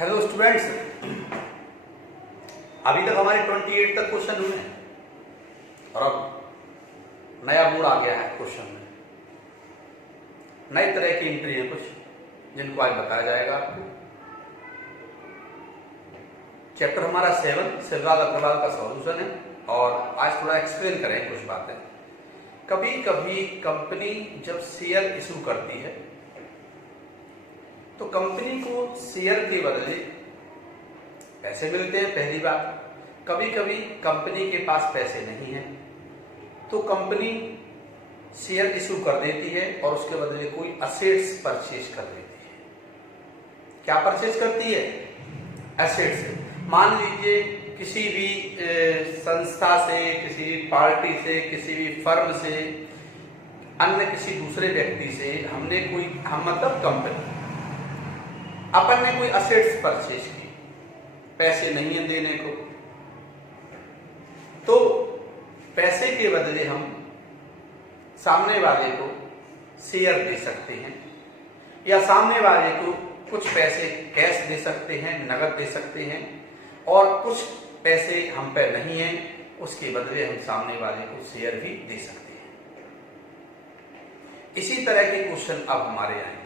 Hello students, अभी तक हमारे 28 तक क्वेश्चन हुए हैं और अब नया मोड आ गया है क्वेश्चन में। नई तरह की एंट्री है कुछ जिनको आज बताया जाएगा आपको। चैप्टर हमारा 7 सहवाग अग्रवाल का सॉल्यूशन है और आज थोड़ा एक्सप्लेन करें कुछ बातें। कभी कभी कंपनी जब शेयर इशू करती है तो कंपनी को शेयर के बदले पैसे मिलते हैं, पहली बात। कभी कभी कंपनी के पास पैसे नहीं है तो कंपनी शेयर इशू कर देती है और उसके बदले कोई असेट्स परचेज कर देती है। क्या परचेज करती है? एसेट्स। मान लीजिए किसी भी संस्था से, किसी भी पार्टी से, किसी भी फर्म से, अन्य किसी दूसरे व्यक्ति से हमने कोई मतलब कंपनी अपन ने कोई असेट्स परचेज की, पैसे नहीं है देने को, तो पैसे के बदले हम सामने वाले को शेयर दे सकते हैं या सामने वाले को कुछ पैसे कैश दे सकते हैं, नगद दे सकते हैं, और कुछ पैसे हम पे नहीं है उसके बदले हम सामने वाले को शेयर भी दे सकते हैं। इसी तरह के क्वेश्चन अब हमारे आएंगे।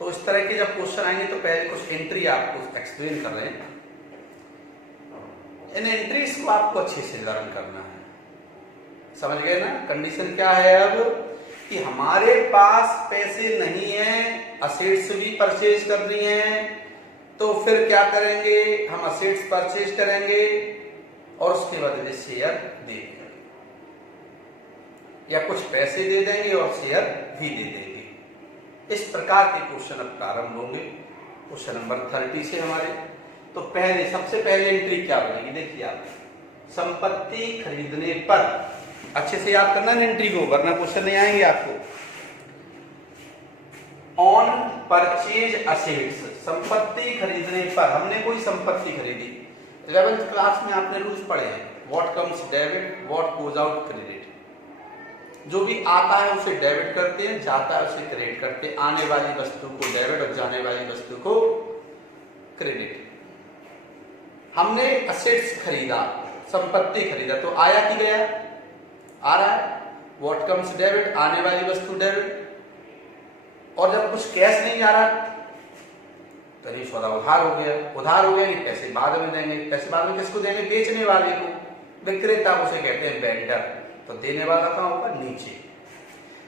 तो इस तरह के जब क्वेश्चन आएंगे तो पहले कुछ एंट्री आपको एक्सप्लेन कर रहे हैं। इन एंट्रीज को आपको अच्छे से लर्न करना है। समझ गए ना? कंडीशन क्या है अब कि हमारे पास पैसे नहीं है, असेट्स भी परचेज करनी है, तो फिर क्या करेंगे? हम असेट्स परचेज करेंगे और उसके बदले शेयर दे देंगे या कुछ पैसे दे देंगे और शेयर भी दे देंगे। इस प्रकार के क्वेश्चन अब प्रारंभ होंगे। क्वेश्चन नंबर 30 से हमारे। तो सबसे पहले एंट्री क्या बनेगी? देखिए आप, संपत्ति खरीदने पर, अच्छे से याद करना है एंट्री को वरना क्वेश्चन नहीं आएंगे आपको। ऑन परचेज असेट्स, संपत्ति खरीदने पर, हमने कोई संपत्ति खरीदी। 11th क्लास में आपने रूल्स पढ़े हैं, what comes debit, what goes out credit. जो भी आता है उसे डेबिट करते हैं, जाता है उसे क्रेडिट करते हैं। आने वाली वस्तु को डेबिट और जाने वाली वस्तु को क्रेडिट। हमने असेट्स खरीदा, संपत्ति खरीदा, तो आया कि गया? आ रहा है। व्हाट कम्स डेबिट, आने वाली वस्तु डेबिट। और जब कुछ कैश नहीं आ रहा तो नहीं, सौदा उधार हो गया। उधार हो गया कि पैसे बाद में देंगे। पैसे बाद में किसको देंगे? बेचने वाले को, विक्रेता को, उसे कहते हैं वेंडर। तो देने वाला कहाँ होगा? नीचे।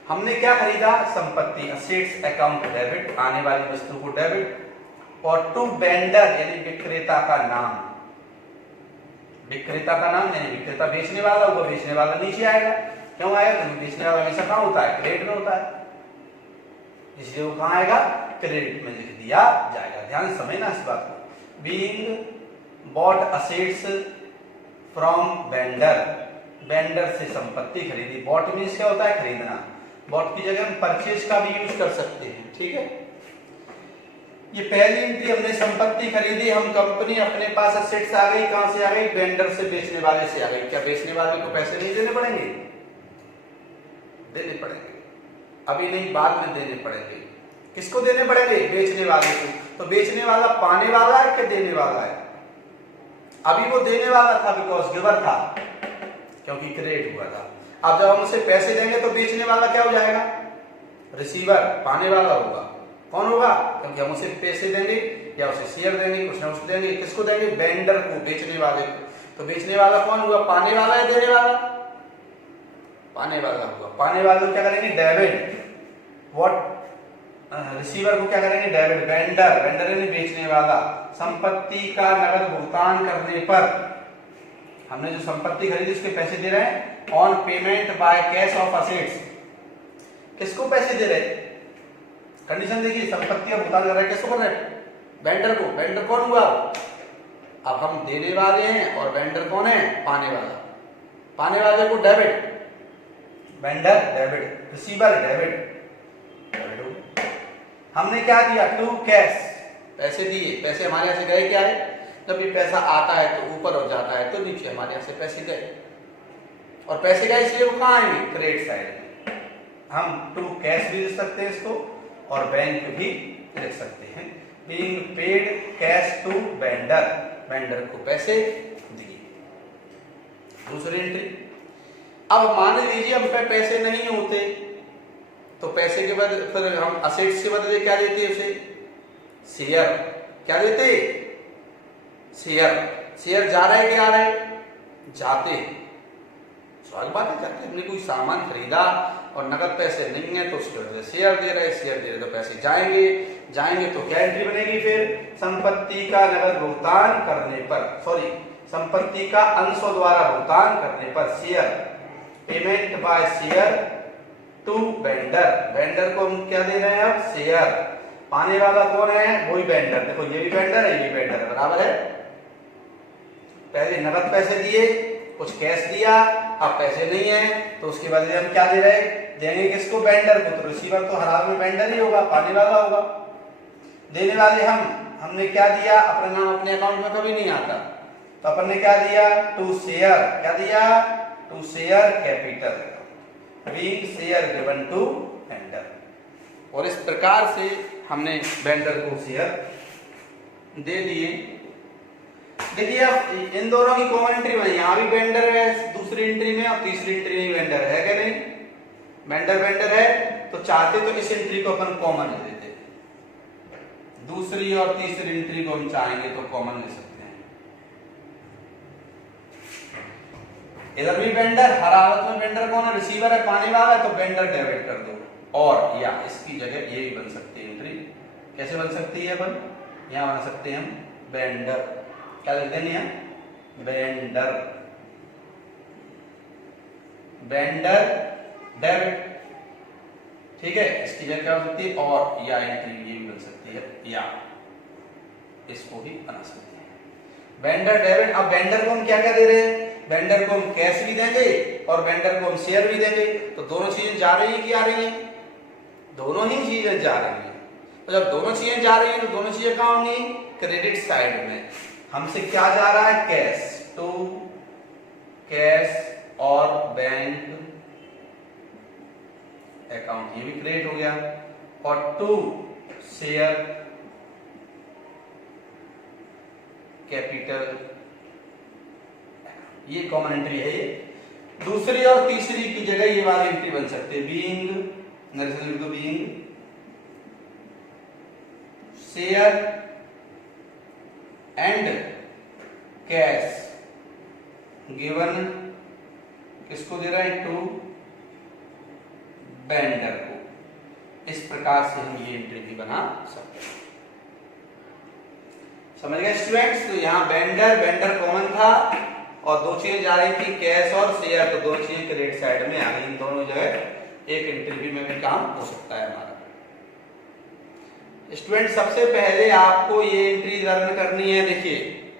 हमने क्या खरीदा? संपत्ति, असेट्स अकाउंट डेबिट, आने वाली वस्तु को डेबिट, और टू वेंडर यानी विक्रेता का नाम। विक्रेता का नाम यानी विक्रेता बेचने वाला होगा, बेचने वाला नीचे आएगा। क्यों आएगा? क्योंकि बेचने वाला हमेशा कहाँ होता है? क्रेडिट में होता है, इसलिए वो कहाँ आएगा? क्रेडिट में लिख दिया जाएगा। ध्यान समझना इस बात को। Being bought assets from vendor, vendor से संपत्ति खरीदी। बॉट मीन्स क्या होता है? खरीदना। बॉट की जगह हम परचेज का भी यूज कर सकते हैं। ठीक है, ये पहली एंट्री, हमने संपत्ति खरीदी, हम कंपनी, अपने पास असेट्स आ गई। कहां से आ गई? वेंडर से, बेचने वाले से आ गई। क्या बेचने वाले को पैसे नहीं देने पड़ेंगे? देने पड़ेंगे। अभी नहीं, बाद में देने पड़ेंगे। किसको देने पड़ेंगे? बेचने वाले को। तो बेचने वाला पाने वाला है कि देने वाला है? अभी वो देने वाला था, बिकॉज गिवर था, क्योंकि क्रेडिट हुआ था। अब जब हम उसे पैसे देंगे तो बेचने वाला क्या हो जाएगा? रिसीवर, पाने वाला होगा। कौन होगा? क्योंकि हम उसे पैसे देंगे या उसे शेयर देंगे, कुछ ना कुछ देंगे। किसको देंगे? वेंडर को, बेचने वाले को। तो बेचने वाला कौन हुआ? पाने वाला है देने वाला? पाने वाला होगा। पाने वाले को क्या करेंगे? डेबिट। व्हाट रिसीवर को क्या करेंगे? डेबिट। वेंडर, वेंडर यानी बेचने वाला, संपत्ति का नगद भुगतान करने पर, हमने जो संपत्ति खरीदी उसके पैसे दे रहे हैं। On payment by cash of assets, किसको पैसे दे रहे हैं? कंडीशन देखिए, संपत्ति का भुगतान कर रहे हैं, किसको कर रहे हैं? वेंडर को। वेंडर कौन हुआ? अब हम देने वाले हैं और वेंडर कौन है? पाने वाला। पाने वाले को debit, vendor debit, receiver debit. हमने क्या दिया? टू कैश, पैसे दिए। पैसे हमारे यहां से गए क्या है? जब ये पैसा आता है तो ऊपर और जाता है तो नीचे, हमारे यहां से पैसे गए। और पैसे गए इसलिए वो कहां आएंगे? क्रेडिट साइड में। हम टू कैश भी लिख सकते हैं इसको और बैंक भी लिख सकते हैं। Being paid cash to vendor, vendor को पैसे दिए। दूसरी एंट्री, अब मान लीजिए हम पे पैसे नहीं होते तो पैसे के बदले फिर हम असेट्स के बदले क्या देते उसे, शेयर। क्या देते, शेयर। शेयर जा रहा है कि आ रहा है, जाते। स्वाभाविक बात है, जाते। हमने कोई सामान खरीदा और नगद पैसे नहीं है तो उसके बदले शेयर दे रहे, शेयर दे रहे तो पैसे जाएंगे, जाएंगे तो क्या एंट्री बनेगी फिर, संपत्ति का नगद भुगतान करने पर, सॉरी संपत्ति का अंशों द्वारा भुगतान करने पर, share, payment by share to vendor. Vendor को हम क्या दे रहे हैं अब, शेयर। पाने वाला कौन है, वही वेंडर। देखो ये भी वेंडर है, ये भी वेंडर है, बराबर है। पहले नगद पैसे दिए, कुछ कैश दिया, अब पैसे नहीं है तो उसके बदले हम क्या दे रहे, देंगे किसको, वेंडर को। तो रिसीवर तो हर हाल में वेंडर ही होगा, पाने वाला होगा। देने वाले हमने क्या दिया, अपना नाम अपने अकाउंट में कभी नहीं आता तो अपन ने क्या दिया, टू शेयर। क्या दिया, to share capital, being share given to vendor. और इस प्रकार से हमने वेंडर को शेयर दे दिए। देखिए अब इन दोनों की कॉमन एंट्री बनी, यहाँ भी वेंडर है दूसरी एंट्री में और तीसरी एंट्री में वेंडर है क्या नहीं, वेंडर वेंडर है। तो चाहते तो इस एंट्री को अपन कॉमन ले लेते, दूसरी और तीसरी एंट्री को हम चाहेंगे तो कॉमन ले सकते हैं। इधर भी वेंडर, हर हालत में वेंडर कौन है, रिसीवर है, पाने वाला है, तो वेंडर डेबिट कर दो। और या इसकी जगह ये भी बन सकती है एंट्री, कैसे बन सकती है अपन, यहां बना सकते हैं हम वेंडर। क्या लिख देंगे हम, वेंडर, वेंडर डेबिट, ठीक है। इसकी जगह क्या हो सकती है, और या एंट्री ये भी बन सकती है, या इसको भी बना सकते हैं वेंडर डेबिट। अब वेंडर को हम क्या क्या दे रहे हैं, वेंडर को हम कैश भी देंगे और वेंडर को हम शेयर भी देंगे। तो दोनों चीजें जा रही हैं कि आ रही हैं, दोनों ही चीजें जा रही हैं। तो जब दोनों चीजें जा रही हैं तो दोनों चीजें कहां होंगी, क्रेडिट साइड में। हमसे क्या जा रहा है, कैश टू कैश और बैंक अकाउंट, ये भी क्रिएट हो गया। और टू शेयर कैपिटल, ये कॉमन एंट्री है। ये दूसरी और तीसरी की जगह ये वाली एंट्री बन सकती है, being being share and cash given, किसको दे रहा है, टू वेंडर को। इस प्रकार से हम ये एंट्री भी बना सकते हैं। समझ गए स्टूडेंट्स। तो यहाँ वेंडर वेंडर कॉमन था और दो चीजें जा रही थी, कैश और शेयर, तो दो चीजें क्रेडिट साइड में आ गई। इन दोनों जगह एक एंट्री में भी काम हो सकता है हमारा। स्टूडेंट सबसे पहले आपको ये एंट्री लर्न करनी है, देखिए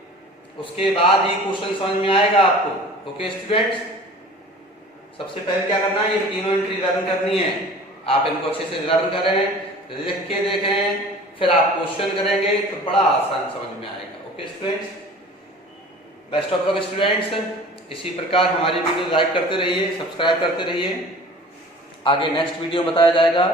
उसके बाद ही क्वेश्चन समझ में आएगा आपको। ओके स्टूडेंट्स, सबसे पहले क्या करना है, ये तीनों एंट्री लर्न करनी है। आप इनको अच्छे से लर्न करें, लिख के देखें, फिर आप क्वेश्चन करेंगे तो बड़ा आसान समझ में आएगा। Okay students, best of luck students. इसी प्रकार हमारी वीडियो लाइक करते रहिए, सब्सक्राइब करते रहिए। आगे नेक्स्ट वीडियो बताया जाएगा।